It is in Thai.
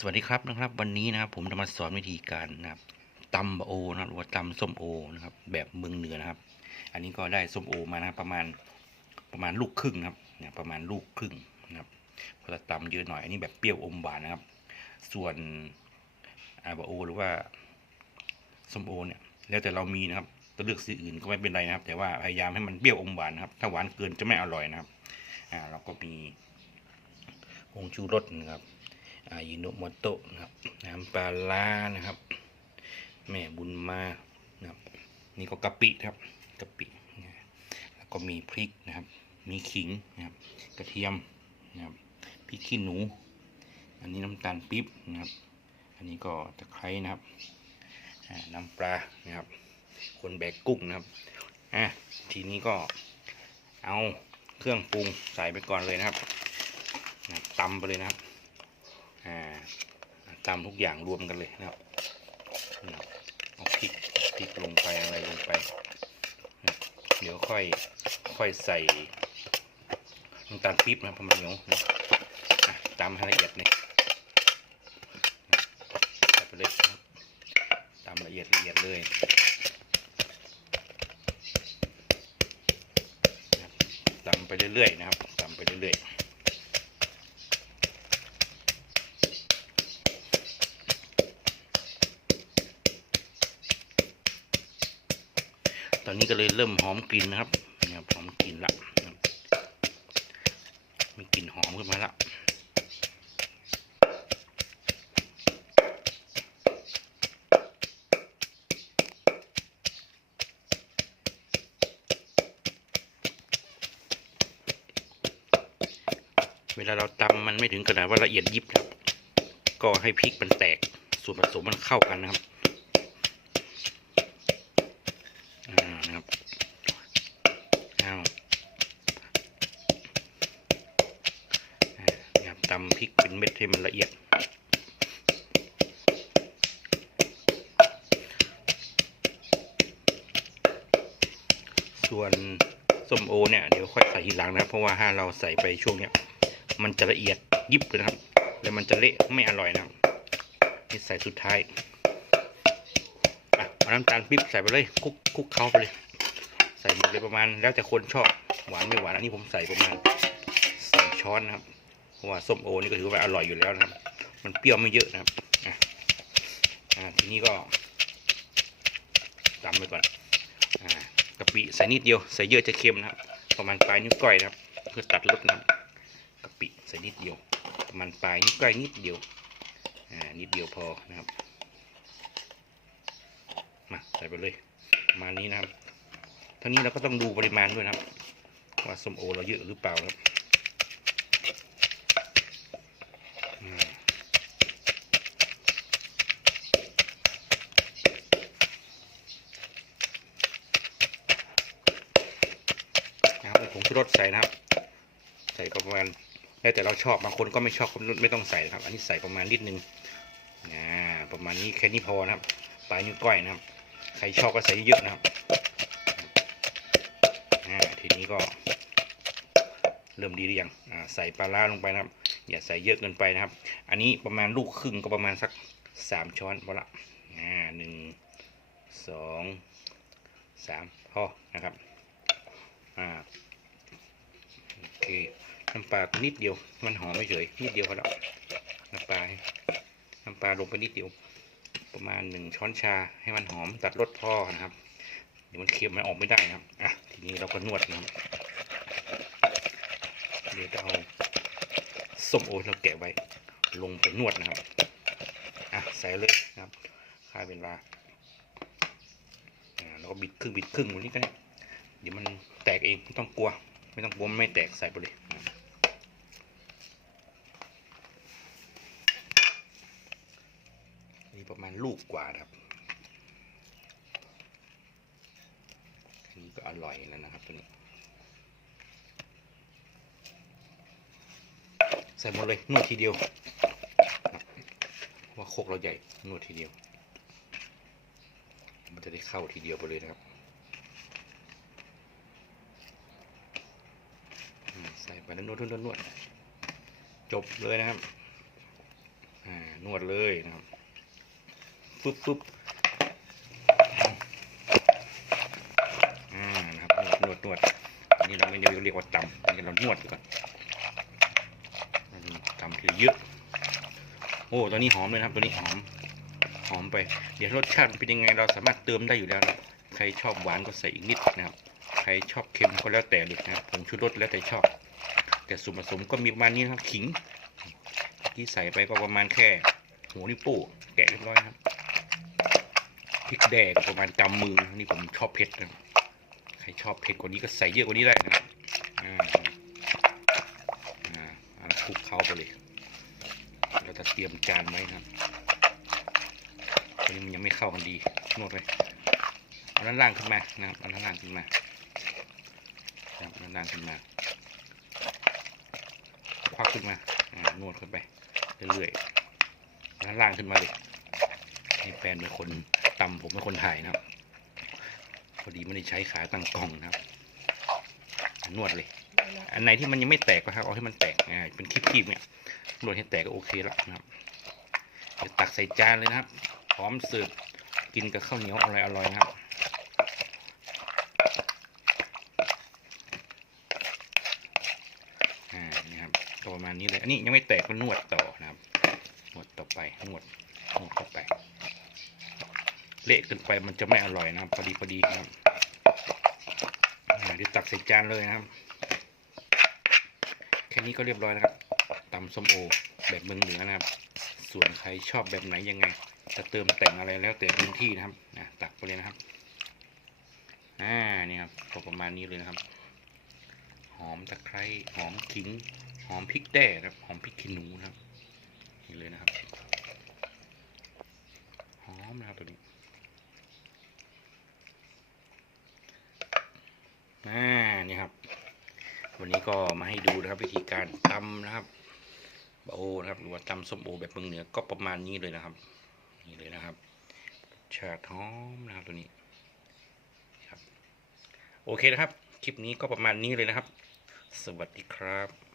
สวัสดีครับนะครับ วันนี้นะครับ ผมจะมาสอนวิธีการนะครับตำโอนะครับหรือว่าตำส้มโอนะครับ แบบเมืองเหนือนะครับ อันนี้ก็ได้ส้มโอมานะครับประมาณประมาณลูกครึ่งนะครับเนี่ยประมาณลูกครึ่งนะครับพอจะตำเยอะหน่อยอันนี้แบบเปรี้ยวอมหวานนะครับ ส่วนอาบโอ หรือว่าส้มโอเนี่ย แล้วแต่เรามีนะครับจะเลือกสีอื่นก็ไม่เป็นไรนะครับ แต่ว่าพยายามให้มันเปรี้ยวอมหวานนะครับ ถ้าหวานเกินจะไม่อร่อยนะครับ อ่าเราก็มีผงชูรสนะครับ อายิโนโมโตะนะครับน้ำปลาล่านะครับ แม่บุญมานะครับนี่ก็กะปิครับกะปินะแล้วก็มีพริกนะครับ มีขิงนะครับ กระเทียมนะครับพริกขี้หนู อันนี้น้ำตาลปี๊บนะครับ อันนี้ก็ตะไคร้นะครับน้ำปลานะครับ คนแบกกุ้งนะครับอะทีนี้ก็เอาเครื่องปรุงใส่ไปก่อนเลยนะครับตำไปเลยนะครับ อ่าตำทุกอย่างรวมกันเลยนะครับเอาพริกพริกลงไปอะไรลงไป เดี๋ยวค่อยค่อยใส่น้ำตาลปี๊บนะพราะมันเหนียวนะตำให้ละเอียดเลยใส่ไปเลยนะครับตำละเอียดละเอียดเลยตำไปเรื่อยๆนะครับตำไปเรื่อยๆ ต อนนี้ก็เลยเริ่มหอมกลิ่นนะครับเนี่ยหอมกลิ่นละมีกลิ่นหอมขึ้นมาละเวลาเราตำมันไม่ถึงขนาดว่าละเอียดยิบนะครับ ก็ให้พริกมันแตกส่วนผสมมันเข้ากันนะครับ อ่านะครับเอาอ่านะครับตำพริกเป็นเม็ดให้มันละเอียดส่วนส้มโอเนี่ยเดี๋ยวค่อยใส่ทีหลังนะเพราะว่าถ้าเราใส่ไปช่วงเนี้ยมันจะละเอียดยิบเลยนะครับ แล้วมันจะเละไม่อร่อยนะนี่ใส่สุดท้ายอะน้ำตาลปิ๊บใส่ไปเลยคุกคุกเคล้าไปเลย ใส่หมดเลยประมาณ แล้วแต่คนชอบหวานไม่หวานอันนี้ผมใส่ประมาณสองช้อนนะครับเพราะว่าส้มโอนี่ก็ถือว่าอร่อยอยู่แล้วนะครับ มันเปรี้ยวไม่เยอะนะครับอ่าทีนี้ก็ตำไปก่อนอ่ากะปิใส่นิดเดียวใส่เยอะจะเค็มนะครับประมาณปลายนิ้วก้อยนะครับเพื่อตัดรสนะครับกะปิใส่นิดเดียว ประมาณปลายนิ้วก้อยนิดเดียวอ่านิดเดียวพอนะครับมาใส่ไปเลยประมาณนี้นะครับ ทั้งนี้เราก็ต้องดูปริมาณด้วยนะครับ ว่าส้มโอเราเยอะหรือเปล่าครับนะครับผงชูรสใส่นะครับ ใส่ประมาณแล้วแต่เราชอบบางคนก็ไม่ชอบก็ไม่ต้องใส่นะครับ อันนี้ใส่ประมาณนิดนึงอ่าประมาณนี้แค่นี้พอนะครับ ปลายนิ้วก้อยนะครับ ใครชอบก็ใส่เยอะนะครับ นี้ก็ เริ่มดีหรือยังอ่าใส่ปลาร้าลงไปนะครับ อย่าใส่เยอะเกินไปนะครับ อันนี้ประมาณลูกครึ่งก็ประมาณสักสามช้อนพอละอ่าหนึ่งสองสามพอนะครับอ่าโอเคน้ำปลานิดเดียวมันหอมไม่เฉยนิดเดียวพอละน้ำปลาน้ำปลาลงไปนิดเดียว ประมาณหนึ่งช้อนชาให้มันหอมตัดรสพ่อนะครับ เดี๋ยวมันเค็มมันออกไม่ได้นะครับอะ ทีนี้เราก็นวดนะเดี๋ยวจะเอาส้มโอที่เราแกะไว้ ลงไปนวดนะครับ อะใส่เลยนะครับค่าเวลาอ่าแล้วก็บิดครึ่งบิดครึ่งหมดนี้ก็ได้เดี๋ยวมันแตกเองไม่ต้องกลัว ไม่ต้องกลัวมันไม่แตกใส่ไปเลยนี่ประมาณลูกกว่านะครับ นนี้ก็อร่อยแล้วนะครับตัวนี้ ใส่หมดเลยนวดทีเดียวครับว่าโคกเราใหญ่นวดทีเดียว มันจะได้เข้าทีเดียวไปเลยนะครับใส่ไปแล้วนวดนวดนวดนวดจบเลยนะครับนวดเลยนะครับปุ๊บปุ๊บอ่านะครับน วดอันนี้เราไม่เรียกว่าตำอันนี้เรานวดก่อนอันนี้ตำคือเยอะโอ้ตัวนี้หอมเลยครับตัวนี้หอมหอมไป เดี๋ยวรสชาติเป็นยังไงเราสามารถเติมได้อยู่แล้วนะใครชอบหวานก็ใส่อีกนิดนะครับ ใครชอบเค็มก็แล้วแต่เลยนะผงชูรสแล้วแต่ชอบ แต่ส่วนผสมก็มีประมาณนี้นะครับขิงที่ใส่ไปก็ประมาณแค่หัวนิ้วโป้แกะเรียบร้อยนะครับพริกแดงประมาณกำมือนี่ผมชอบเผ็ดนะค รับใครชอบเผ็ดกว่านี้ก็ใส่เยอะกว่านี้ได้นะครับอ่าอ่าคลุกเคล้าไปเลยเราจะเตรียมจานไว้นะครับตอนนี้มันยังไม่เข้ากันดีนวดไปเอาด้านล่างขึ้นมานะครับเอาด้านล่างขึ้นมานะครับเอาด้านล่างขึ้นมาควักขึ้นมานวดขึ้นไปเรื่อยๆด้านล่างขึ้นมาเลยนี่แฟนเป็นคนตำผมเป็นคนถ่ายนะครับ อดีไม่ได้ใช้ขาตั้งกล้องนะครับนวดเลย อันไหนที่มันยังไม่แตกก็ครับเอาให้มันแตกเป็นคลิปๆเนี่ยนวดให้แตกก็โอเคแล้วนะครับตักใส่จานเลยนะครับ พร้อมเสิร์ฟกินกับข้าวเหนียวอร่อยๆนะครับนี่ครับประมาณนี้เลย อันนี้ยังไม่แตกก็นวดต่อนะครับ นวดต่อไปนวดนวดเข้าไป เละเกินไปมันจะไม่อร่อยนะครับ พอดีพอดีครับเดี๋ยวตักใส่จานเลยนะครับ แค่นี้ก็เรียบร้อยนะครับตำส้มโอแบบเมืองเหนือนะครับ ส่วนใครชอบแบบไหนยังไง จะเติมแต่งอะไรแล้วแต่พื้นที่นะครับนะตักไปเลยนะครับอ่านี่ครับก็ประมาณนี้เลยนะครับ หอมตะไคร้หอมขิง หอมพริกแด้นะครับ หอมพริกขี้หนูนะครับนี่เลยนะครับ หอมนะครับตัวนี้ อ่านี่ครับ วันนี้ก็มาให้ดูนะครับ วิธีการตำนะครับบะโอนะครับหรือว่าตำส้มโอแบบเมืองเหนือก็ประมาณนี้เลยนะครับ นี่เลยนะครับชาติหอมนะครับตัวนี้ครับ โอเคนะครับ คลิปนี้ก็ประมาณนี้เลยนะครับ สวัสดีครับ